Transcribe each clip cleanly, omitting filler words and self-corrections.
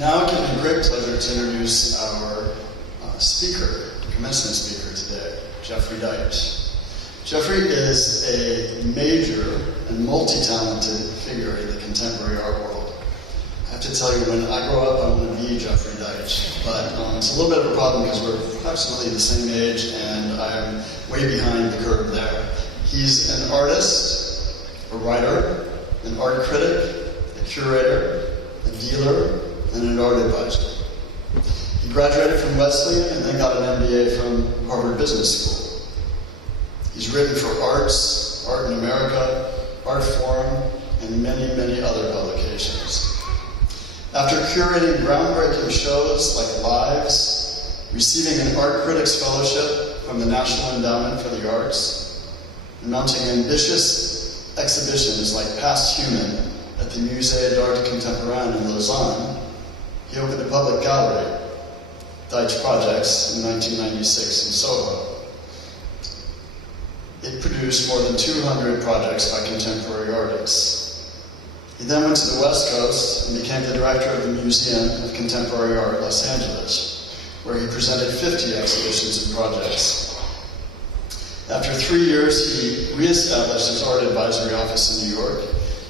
Now it gives me great pleasure to introduce our speaker, commencement speaker today, Jeffrey Deitch. Jeffrey is a major and multi-talented figure in the contemporary art world. I have to tell you, when I grow up, I want to be Jeffrey Deitch, but it's a little bit of a problem because we're approximately the same age and I'm way behind the curve there. He's an artist, a writer, an art critic, a curator, a dealer, and an art advisor. He graduated from Wesleyan and then got an MBA from Harvard Business School. He's written for Arts, Art in America, Art Forum, and many, many other publications. After curating groundbreaking shows like Lives, receiving an Art Critics Fellowship from the National Endowment for the Arts, and mounting ambitious exhibitions like Past Human at the Musée d'Art Contemporain in Lausanne, he opened a public gallery, Deitch Projects, in 1996 in Soho. It produced more than 200 projects by contemporary artists. He then went to the West Coast and became the director of the Museum of Contemporary Art, Los Angeles, where he presented 50 exhibitions and projects. After 3 years, he reestablished his art advisory office in New York,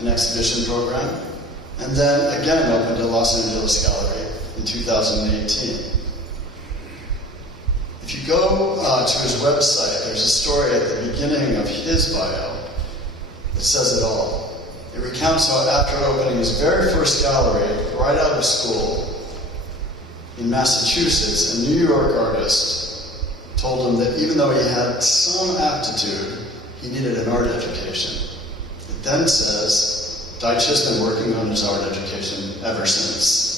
an exhibition program, and then again opened a Los Angeles gallery in 2018. If you go to his website, there's a story at the beginning of his bio that says it all. It recounts how after opening his very first gallery right out of school in Massachusetts, a New York artist told him that even though he had some aptitude, he needed an art education. It then says, Deitch has been working on his art education ever since.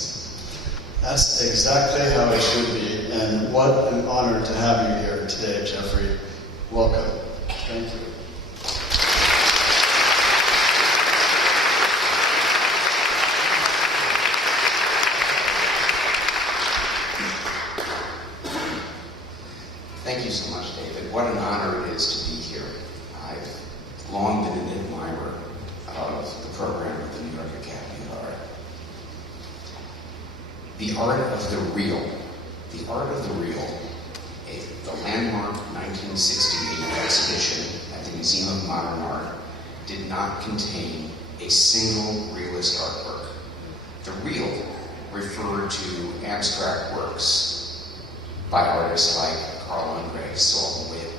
That's exactly how it should be, and what an honor to have you here today, Jeffrey. Welcome. Thank you. Thank you so much, David. What an honor it is to be here. I've long been an admirer of the program of the New York Academy of Art. The Art of the Real. The Art of the Real, the landmark 1968 exhibition at the Museum of Modern Art, did not contain a single realist artwork. The real referred to abstract works by artists like Carl Undre, Saul Witt,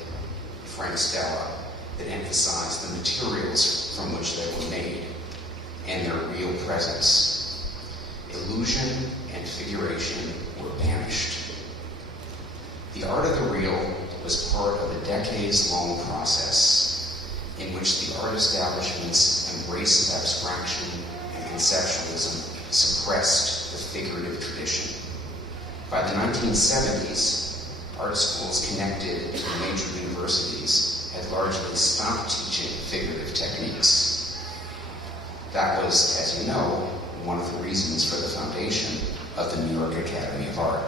Frank Stella, that emphasized the materials from which they were made and their real presence. Illusion and figuration were banished. The Art of the Real was part of a decades-long process in which the art establishment's embrace of abstraction and conceptualism suppressed the figurative tradition. By the 1970s, art schools connected to the major universities had largely stopped teaching figurative techniques. That was, as you know, one of the reasons for the foundation of the New York Academy of Art.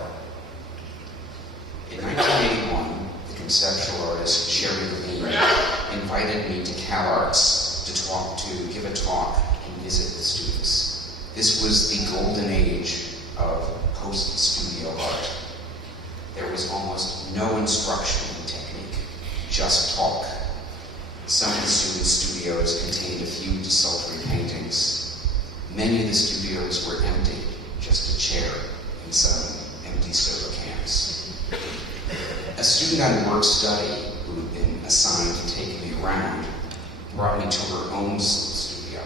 In 1981, the conceptual artist Sherry Levine invited me to CalArts to give a talk and visit the students. This was the golden age of post-studio art. There was almost no instruction in technique, just talk. Some of the student studios contained a few desultory paintings. Many of the studios were empty, just a chair and some empty soda cans. A student on work study who had been assigned to take me around brought me to her own studio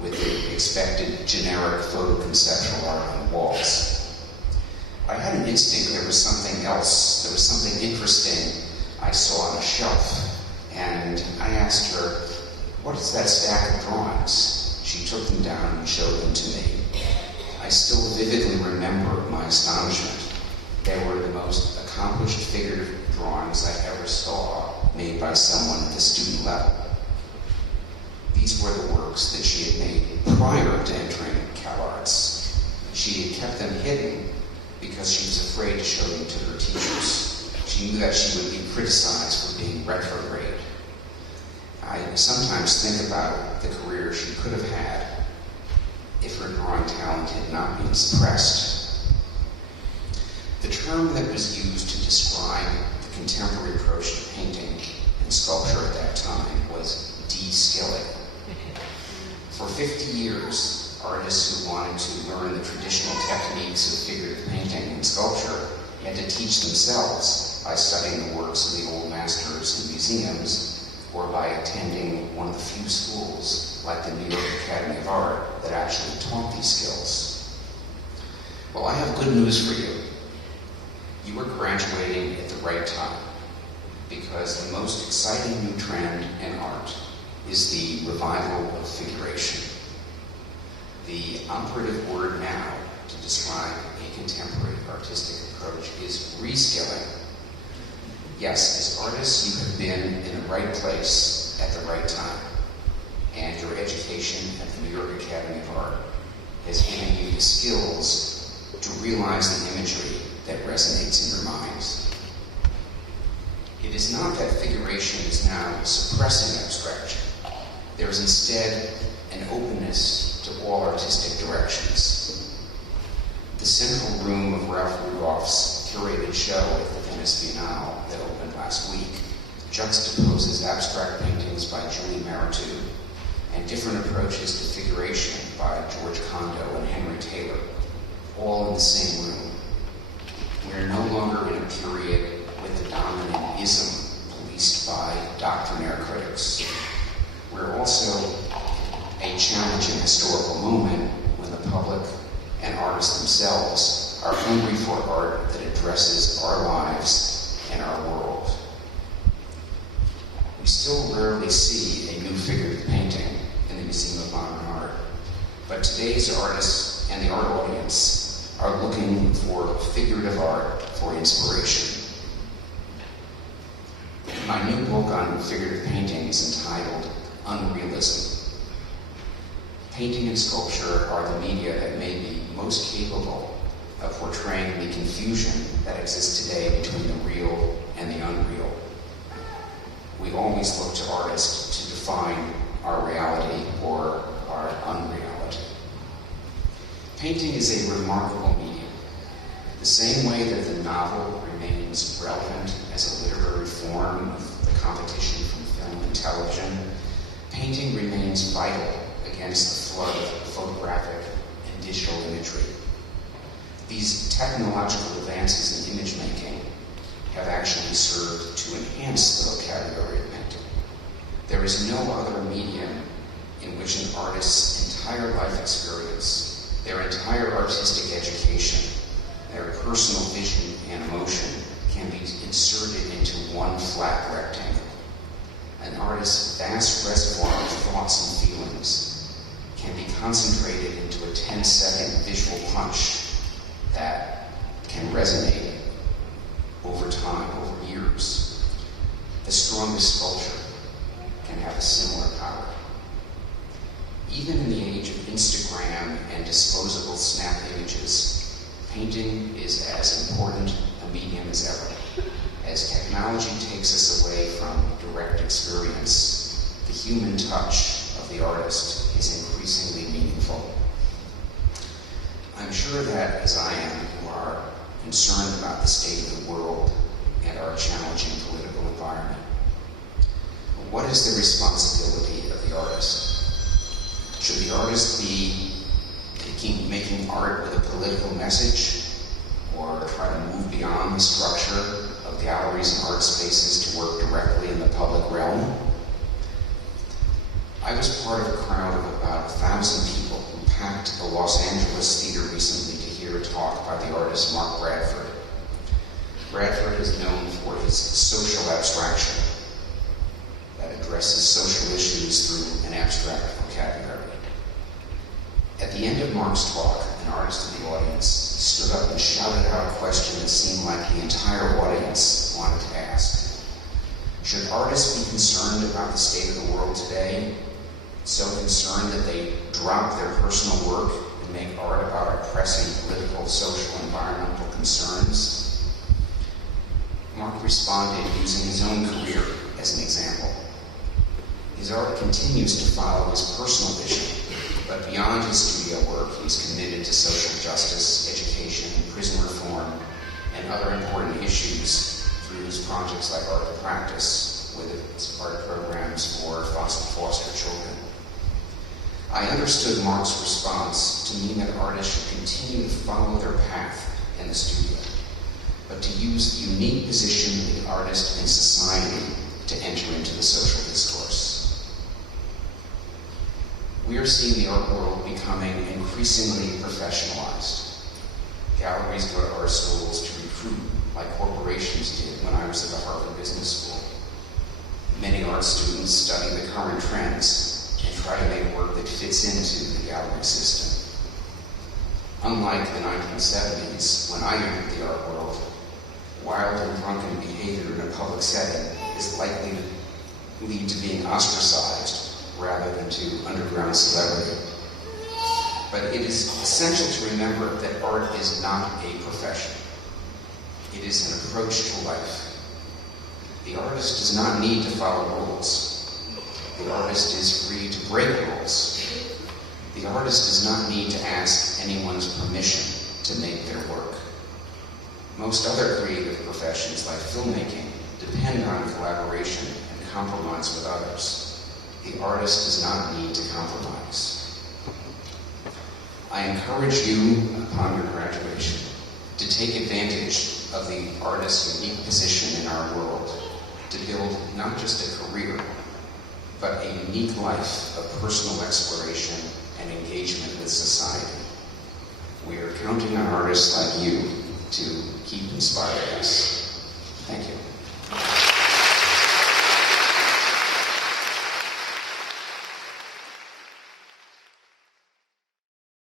with the expected generic photo-conceptual art on the walls. I had an instinct there was something else, there was something interesting I saw on a shelf, and I asked her, "What is that stack of drawings?" She took them down and showed them to me. I still vividly remember my astonishment. They were the most accomplished figurative drawings I ever saw made by someone at the student level. These were the works that she had made prior to entering CalArts. She had kept them hidden because she was afraid to show them to her teachers. She knew that she would be criticized for being retrograde. I sometimes think about the career she could have had if her particular drawing talent had not been suppressed. The term that was used to describe the contemporary approach to painting and sculpture at that time was de-skilling. For 50 years, artists who wanted to learn the traditional techniques of figurative painting and sculpture had to teach themselves by studying the works of the old masters in museums or by attending one of the few schools, like the New York Academy of Art, that actually taught these skills. Well, I have good news for you. You are graduating at the right time, because the most exciting new trend in art is the revival of figuration. The operative word now to describe a contemporary artistic approach is reskilling. Yes, as artists, you have been in the right place at the right time, and your education at the New York Academy of Art has given you the skills to realize the imagery that resonates in your minds. It is not that figuration is now suppressing abstraction. There is instead an openness to all artistic directions. The central room of Ralph Rudolph's curated show at the Venice Biennale that opened last week juxtaposes abstract paintings by Julie Maritou and different approaches to figuration by George Condo and Henry Taylor, all in the same room. We are no longer in a period with the dominant ism policed by doctrinaire critics. We're also a challenging historical moment when the public and artists themselves are hungry for art that addresses our lives and our world. We still rarely see a new figurative painting in the Museum of Modern Art, but today's artists and the art audience are looking for figurative art for inspiration. My new book on figurative painting is entitled Unrealism. Painting and sculpture are the media that may be most capable of portraying the confusion that exists today between the real and the unreal. We always look to artists to define our reality or our unreality. Painting is a remarkable medium. The same way that the novel remains relevant as a literary form of the competition from film and television, painting remains vital against the flood of photographic and digital imagery. These technological advances in image making have actually served to enhance the vocabulary of painting. There is no other medium in which an artist's entire life experience, their entire artistic education, their personal vision and emotion can be inserted into one flat rectangle. An artist's vast reservoir of thoughts and feelings can be concentrated into a 10-second visual punch that can resonate over time, over years. The strongest sculpture can have a similar power. Even in the age of Instagram and disposable snap images, painting is as important a medium as ever. As technology takes us away from direct experience, the human touch of the artist is increasingly meaningful. I'm sure that, as I am, you are concerned about the state of the world and our challenging political environment. But what is the responsibility of the artist? Should the artist be making art with a political message, or try to move beyond the structure of galleries and art spaces to work directly in the public realm? I was part of a crowd of about 1,000 people who packed the Los Angeles Theater recently to hear a talk by the artist Mark Bradford. Bradford is known for his social abstraction that addresses social issues through an abstract vocabulary. At the end of Mark's talk, an artist in the audience stood up and shouted out a question that seemed like the entire audience wanted to ask. Should artists be concerned about the state of the world today? So concerned that they drop their personal work and make art about our pressing political, social, environmental concerns? Mark responded using his own career as an example. His art continues to follow his personal vision But beyond his studio work, he's committed to social justice, education, prison reform, and other important issues through his projects like Art to Practice, with its art programs for foster children. I understood Mark's response to mean that artists should continue to follow their path in the studio, but to use the unique position of the artist in society to enter into the social discourse. We are seeing the art world becoming increasingly professionalized. Galleries go to art schools to recruit like corporations did when I was at the Harvard Business School. Many art students study the current trends and try to make work that fits into the gallery system. Unlike the 1970s, when I entered the art world, wild and drunken behavior in a public setting is likely to lead to being ostracized rather than to underground celebrity. But it is essential to remember that art is not a profession. It is an approach to life. The artist does not need to follow rules. The artist is free to break rules. The artist does not need to ask anyone's permission to make their work. Most other creative professions, like filmmaking, depend on collaboration and compromise with others. The artist does not need to compromise. I encourage you, upon your graduation, to take advantage of the artist's unique position in our world to build not just a career, but a unique life of personal exploration and engagement with society. We are counting on artists like you to keep inspiring us. Thank you.